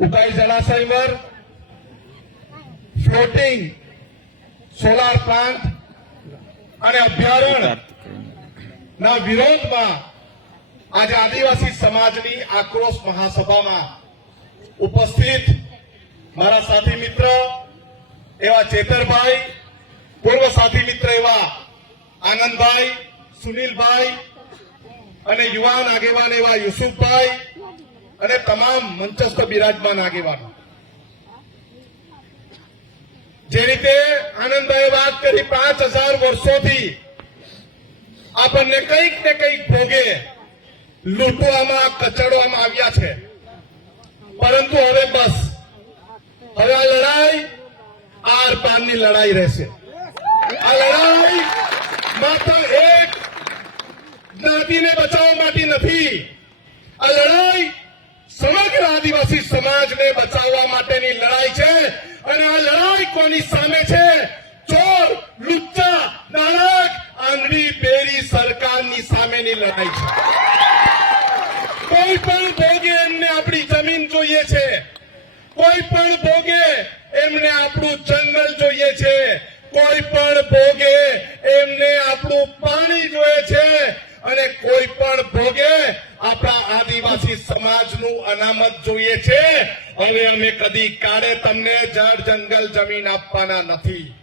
ઉકાઈ જળાશયवर floating solar plant અને અભ્યારણ્યના વિરોધમાં આજે આદિવાસી સમાજની આક્રોશ મહાસભામાં ઉપસ્થિત મારા સાથી મિત્ર એવા ચેતરભાઈ, પૂર્વ સાથી મિત્ર એવા આનંદભાઈ, સુનિલભાઈ અને યુવાન આગેવાન એવા યુસુફભાઈ અને તમામ મંચસ્થ બિરાજમાન આગેવાનો. જે રીતે આનંદભાઈ વાત કરી, પાંચ હજાર વર્ષોથી આપણને કંઈક ને કંઈક ભોગે લૂંટવામાં, કચડવામાં આવ્યા છે. પરંતુ હવે બસ. હવે આ લડાઈ આર પારની લડાઈ રહેશે. આ લડાઈ માત્ર એક જ્ઞાતિને બચાવવા માટે નથી. આ લડાઈ સમાજને બચાવવા માટેની લડાઈ છે. અને આ લડાઈ કોની સામે છે? ચોર, લુચ્ચા, નાણાક આંધળી બેરી સરકારની સામેની લડાઈ છે. કોઈ પણ ભોગે એમને આપણી જમીન જોઈએ છે. કોઈ પણ ભોગે એમને આપણું જંગલ જોઈએ છે. કોઈ પણ ભોગે એમને આપણું પાણી જોઈએ છે. અને કોઈ પણ ભોગે આપણા આદિવાસી સમાજનું અનામત જોઈએ છે. અને અમે કદી કાળે તમને જળ જંગલ જમીન આપવાના નથી.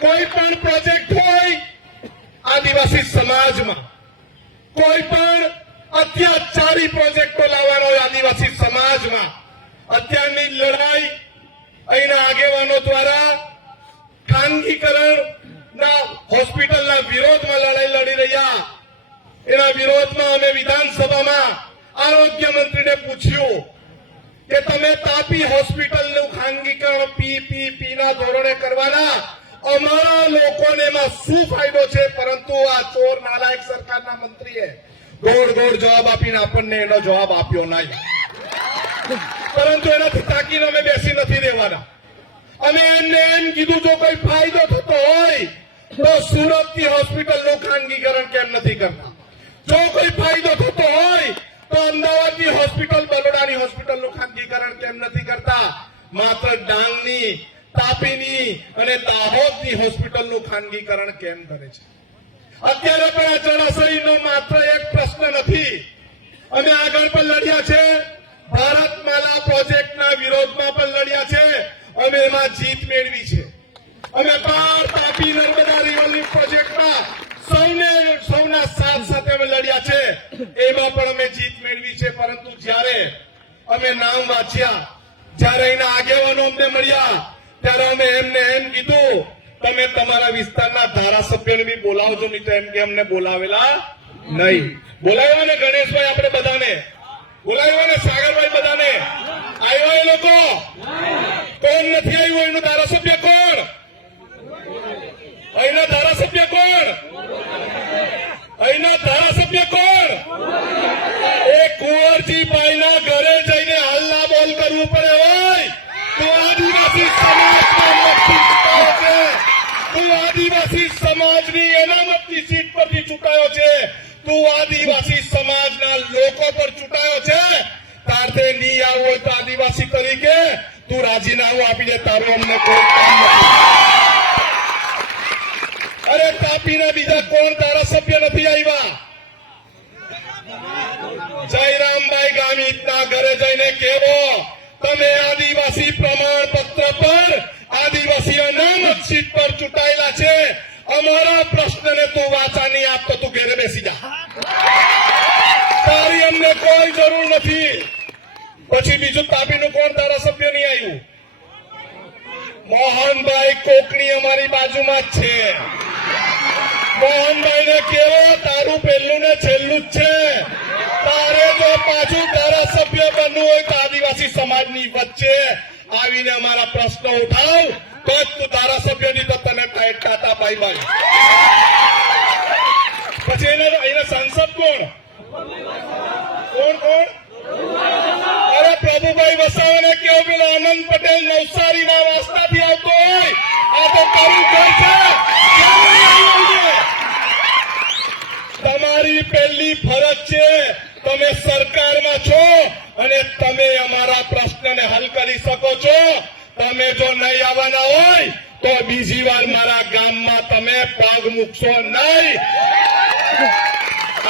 કોઈ પણ પ્રોજેક્ટ હોય આદિવાસી સમાજમાં, કોઈ પણ અત્યાચારી પ્રોજેક્ટો લાવવાનો હોય આદિવાસી સમાજમાં, અત્યારની લડાઈ અહીંના આગેવાનો દ્વારા ખાનગીકરણના હોસ્પિટલના વિરોધમાં લડાઈ લડી રહ્યા. એના વિરોધમાં અમે વિધાનસભામાં આરોગ્ય મંત્રીને પૂછ્યું કે તમે તાપી હોસ્પિટલનું ખાનગીકરણ પીપીપી ના ધોરણે કરવાના? અમારા લોકોને એમાં શું ફાયદો છે? પરંતુ આ ચોર નાલાયક સરકારના મંત્રીએ ગોળ ગોળ જવાબ આપીને આપણને એનો જવાબ આપ્યો નહીં. પરંતુ એનાથી તાકીને અમે બેસી નથી દેવાના અને એમને એમ કીધું, જો કોઈ ફાયદો થતો હોય, તો સુરતની હોસ્પિટલનું ખાનગીકરણ કેમ નથી કરતા? જો કોઈ ફાયદો થતો હોય તો અમદાવાદની હોસ્પિટલ, બરોડાની હોસ્પિટલનું ખાનગીકરણ કેમ નથી કરતા? માત્ર ડાંગની, તાપીની અને દાહોદની હોસ્પિટલનું ખાનગીકરણ કેમ કરે છે? અત્યારે પણ આ જળાશયનો માત્ર એક પ્રશ્ન નથી. અમે આગળ પણ લડ્યા છે. ભારતમાલા પ્રોજેક્ટના વિરોધમાં પણ લડ્યા છે. અમે એમાં જીત મેળવી છે. અમે બાર તાપી નર્મદા રિવરલિફ્ટ પ્રોજેક્ટમાં સૌના સાથ સાથે અમે લડ્યા છે. એમાં પણ અમે જીત મેળવી છે, પરંતુ જ્યારે અમે નામ વાંચ્યા, જ્યારે એના આગેવાનો અમને મળ્યા, ત્યારે અમે એમને એમ કીધું, તમે તમારા વિસ્તારના ધારાસભ્યને બી બોલાવજો, નહીં તો એમ કે અમને બોલાવેલા નહીં. બોલાવ્યા ને ગણેશભાઈ આપણે બધાને? બોલાવ્યા ને સાગરભાઈ બધાને? આવ્યો એ લોકો? કોણ નથી આવ્યું? એનું ધારાસભ્ય કોણ? એના ધારાસભ્ય કોણ? અહીંના ધારાસભ્ય કોણ? એ કુંવરજીભાઈના ઘરે જઈને હાલના બોલ કરવું પડે હોય. તો આદિવાસી સમાજની અનામતની સીટ પરથી ચૂંટાયો છે. તું આદિવાસી સમાજના લોકો પર ચૂંટાયો છે. તારતે નહીં આવું હોય તો આદિવાસી તરીકે. તું રાજીનામું આપી દે તારું અમને કોઈ કામ નથી અરે તાપીના બીજા કોણ ધારાસભ્ય નથી આવ્યા? જયરામભાઈ ગામિતના ઘરે જઈને કેવો? તમે આદિવાસી પ્રમાણપત્ર પર આદિવાસીઓ નામ સીટ પર ચૂંટાયેલા છે. અમારા પ્રશ્નને તું વાંચા નહીં આપતો, તું ઘેરે બેસી જા. તારી અમને કોઈ જરૂર નથી. પછી બીજું તાપીનું કોણ ધારાસભ્ય નહીં આવ્યું? મોહનભાઈ કોકણી અમારી બાજુમાં જ છે. મોહનભાઈ ને કેવો તારું પહેલું ને છેલ્લું છે. તારે જો પાછું ધારાસભ્ય બનવું હોય તો આદિવાસી સમાજની વચ્ચે આવીને અમારા પ્રશ્નો ઉઠાવ, તો જ તું ધારાસભ્યની તો તને ટાઈટ ટાટા બાય બાય પછી એને એને સાંસદ કોણ? કોણ કોણ? અરે પ્રભુભાઈ વસાવાને કેવો પેલો આનંદ પટેલ નવસારી ના વાસ્તાથી આવતો હોય. આ તો તારું ઘર કેમ નહીં આવ્યો છે? તમારી પહેલી ફરજ છે તમે સરકારમાં છો અને તમે અમારા પ્રશ્નને હલ કરી શકો છો. તમે જો નહીં આવવાના હોય, તો બીજી વાર મારા ગામમાં તમે પગ મૂકશો નહીં.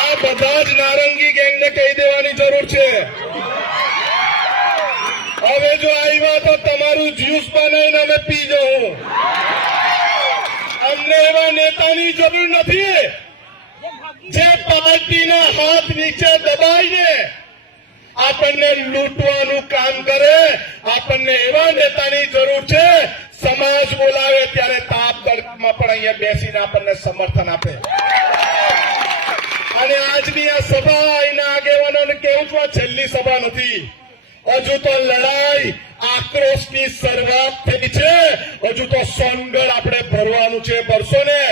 આ બધા જ નારંગી ગેંગને કહી દેવાની જરૂર છે. હવે જો આવ્યા તો તમારું જ્યુસ બનાવીને અમે પી જવું. અમને એવા નેતાની જરૂર નથી. જે પાર્ટીના હાથ નીચે દબાઈને આપણને લૂંટવાનું કામ કરે, આપણને એવા નેતાની જરૂર છે, સમાજ બોલાવે ત્યારે તાપ તડકામાં પણ અહીંયા બેસીને આપણને સમર્થન આપે. અને આજની આ સભા એના આગેવાનોને કેવું છું, આ છેલ્લી સભા નથી. હજુ તો લડાઈ આક્રોશની શરૂઆત થઈ છે. હજુ તો સોનગઢ આપણે ભરવાનું છે ભરશો ને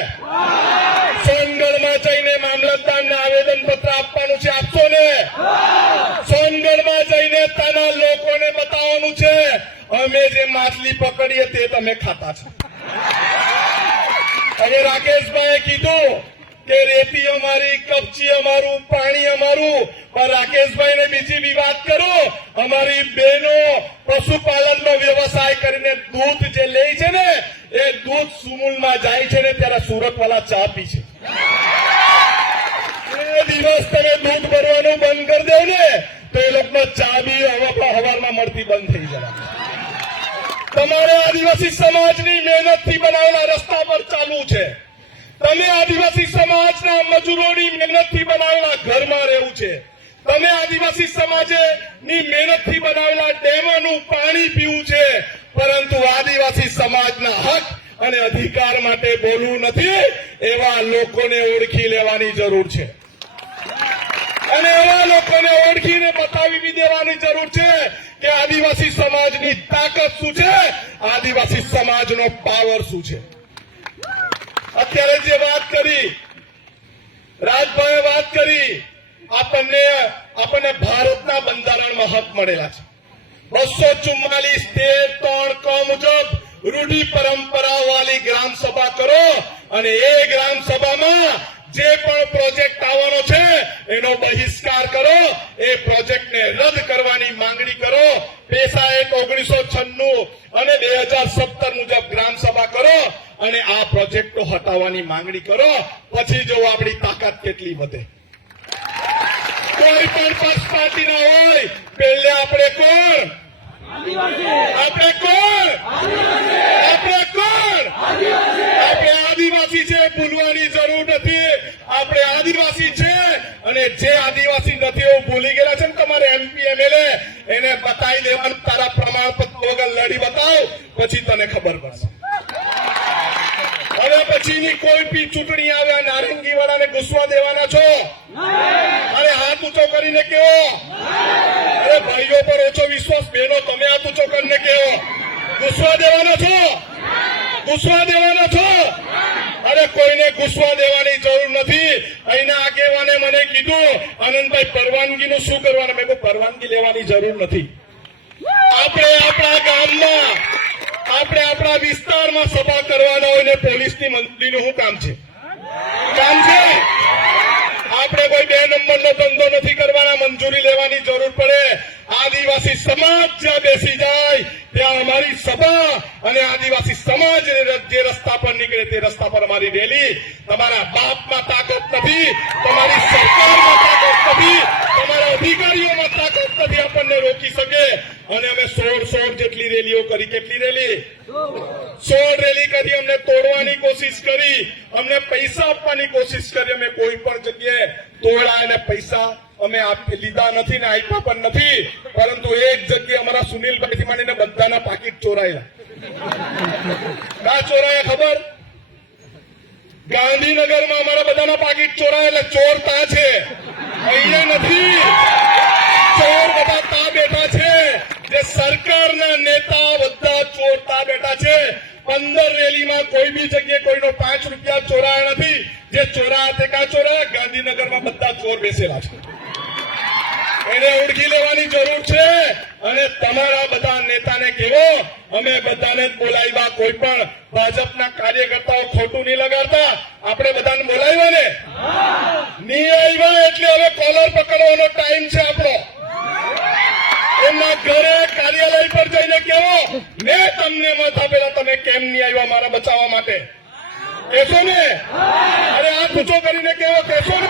સોનગઢમાં જઈને મામલતદારને આવેદન પત્ર આપવાનું છે આપશો ને સોનગઢમાં જઈને ત્યાંના લોકોને બતાવવાનું છે. અમે જે માછલી પકડીએ તે તમે ખાતા છો. અને રાકેશભાઈએ કીધું કે રેતી અમારી, કપચી અમારું, પાણી અમારું. પણ રાકેશભાઈને બીજી બી વાત કરો, અમારી બહેનો પશુપાલનનો વ્યવસાય કરીને દૂધ જે લે છે ને, એ દૂધ સુમુલમાં જાય છે ને, ત્યારે સુરત વાળા ચા પી છે. એ દિવસ તમે દૂધ ભરવાનું બંધ કરી દેવ ને, તો એ લોકોનો ચા બી હવે હવારમાં મળતી બંધ થઈ જવા તમારે આદિવાસી સમાજની મહેનતથી બનાવેલા રસ્તા પર ચાલવું છે. તમે આદિવાસી સમાજના મજૂરોની મહેનતથી બનાવેલા ઘરમાં રહેવું છે. તમે આદિવાસી સમાજે ની મહેનતથી બનાવેલા ડેમોનું પાણી પીવું છે. પરંતુ આદિવાસી સમાજના હક અને અધિકાર માટે બોલવું નથી, એવા લોકોને ઓળખી લેવાની જરૂર છે. અને એવા લોકોને ઓળખીને બતાવી દેવાની જરૂર છે કે આદિવાસી સમાજની તાકાત શું છે? આદિવાસી સમાજનો પાવર શું છે? અત્યારે જે વાત કરી, રાજભાઈએ વાત કરી, આપણને આપણને ભારતના બંધારણમાં હક મળેલા છે. બસો ચુમ્માલીસ તેર ત્રણ ક મુજબ રૂઢિ પરંપરા વાળી ગ્રામ સભા કરો અને એ ગ્રામ સભામાં જે પણ પ્રોજેક્ટ આવવાનો છે એનો બહિષ્કાર કરો એ પ્રોજેક્ટને રદ કરવાની માંગણી કરો. પેસા એક ઓગણીસો છન્નું અને બે હજાર સત્તર મુજબ ગ્રામ સભા કરો અને આ પ્રોજેક્ટો હટાવવાની માંગણી કરો. પછી જો આપણી તાકાત કેટલી વધે. કોઈ પણ પક્ષ પાર્ટીના હોય પહેલે આપણે કોણ? આપણે કોણ? આપણે કોણ? આદિવાસી છે, ભૂલવાની જરૂર નથી. આપણે આદિવાસી છે અને જે આદિવાસી નથી એવું ભૂલી ગયેલા છે ને તમારે એમપી, એમએલએ, એને બતાવી દેવાનું, તારા પ્રમાણપત્ર વગર લડી બતાવ, પછી તને ખબર પડશે. હવે પછીની કોઈ બી ચૂંટણી આવે નારંગી વાળાને ઘૂસવા દેવાના છો? અરે હાથ ઊંચો કરીને કેવો અરે ભાઈઓ પર ઓછો વિશ્વાસ બેનો તમે હાથ ઊંચો કરીને કેવો ઘૂસવા દેવાના છો? છો અરે કોઈને ઘૂસવા દેવાની જરૂર નથી. અહીંના આગેવાને મને કીધું, આનંદભાઈ, પરવાનગીનું શું કરવાનું? મેં પરવાનગી લેવાની જરૂર નથી. આપણે આપણા ગામમાં, આપણે આપણા વિસ્તારમાં સભા કરવાના હોય ને પોલીસની મંત્રીનું શું કામ છે? કામ છે? આપણે કોઈ બે નંબરનો ધંધો નથી કરવાના, મંજૂરી લેવાની જરૂર પડે. આદિવાસી સમાજ જ્યાં બેસી જાય, ત્યાં અમારી સભા અને આદિવાસી સમાજ જે રસ્તા પર નીકળે તે રસ્તા પર અમારી રેલી, તમારા બાપમાં તાકાત નથી, તમારી સરકારમાં તાકાત નથી, તમારા અધિકારીઓમાં તાકાત નથી આપણને રોકી શકે. અને અમે સોળ સોળ જેટલી રેલીઓ કરી. કેટલી રેલી? સોળ રેલી કરી, અમને તોડવાની કોશિશ કરી, અમને પૈસા આપવાની કોશિશ કરી. અમે કોઈ પણ જગ્યાએ તોડા અને પૈસા અમે લીધા નથી ને આપ્યા પણ નથી. પરંતુ એક જગ્યાએ અમારા સુનિલભાઈથી માંડીને બધાના પાકીટ ચોરાયેલા. કા ચોરાયા ખબર? ગાંધીનગરમાં અમારા બધાના પાકીટ ચોરાયેલા ચોર તા છે. અહીંયા નથી. ચોર બધા તા બેઠા છે. જે સરકારના નેતા બધા ચોર તા બેઠા છે. પંદર રેલીમાં કોઈ બી જગ્યાએ કોઈનો પાંચ રૂપિયા ચોરાયા નથી. જે ચોરા તે કા ચોરાયા? ગાંધીનગરમાં બધા ચોર બેસેલા છે એને ઓળખી લેવાની જરૂર છે અને તમારા બધા નેતાને કેવો અમે બધાને જ બોલાવ્યા કોઈ પણ ભાજપના કાર્યકર્તાઓ ખોટું નહીં લગાડતા આપણે બધાને બોલાવ્યા ને નહીં આવ્યા એટલે હવે કોલર પકડવાનો ટાઈમ છે આપણો. એમના ઘરે કાર્યાલય પર જઈને કેવો મેં તમને મત આપેલા તમે કેમ નહીં આવ્યા મારા બચાવવા માટે? કેશો ને? અરે આ પૂછો કરીને કેવો કેશો ને?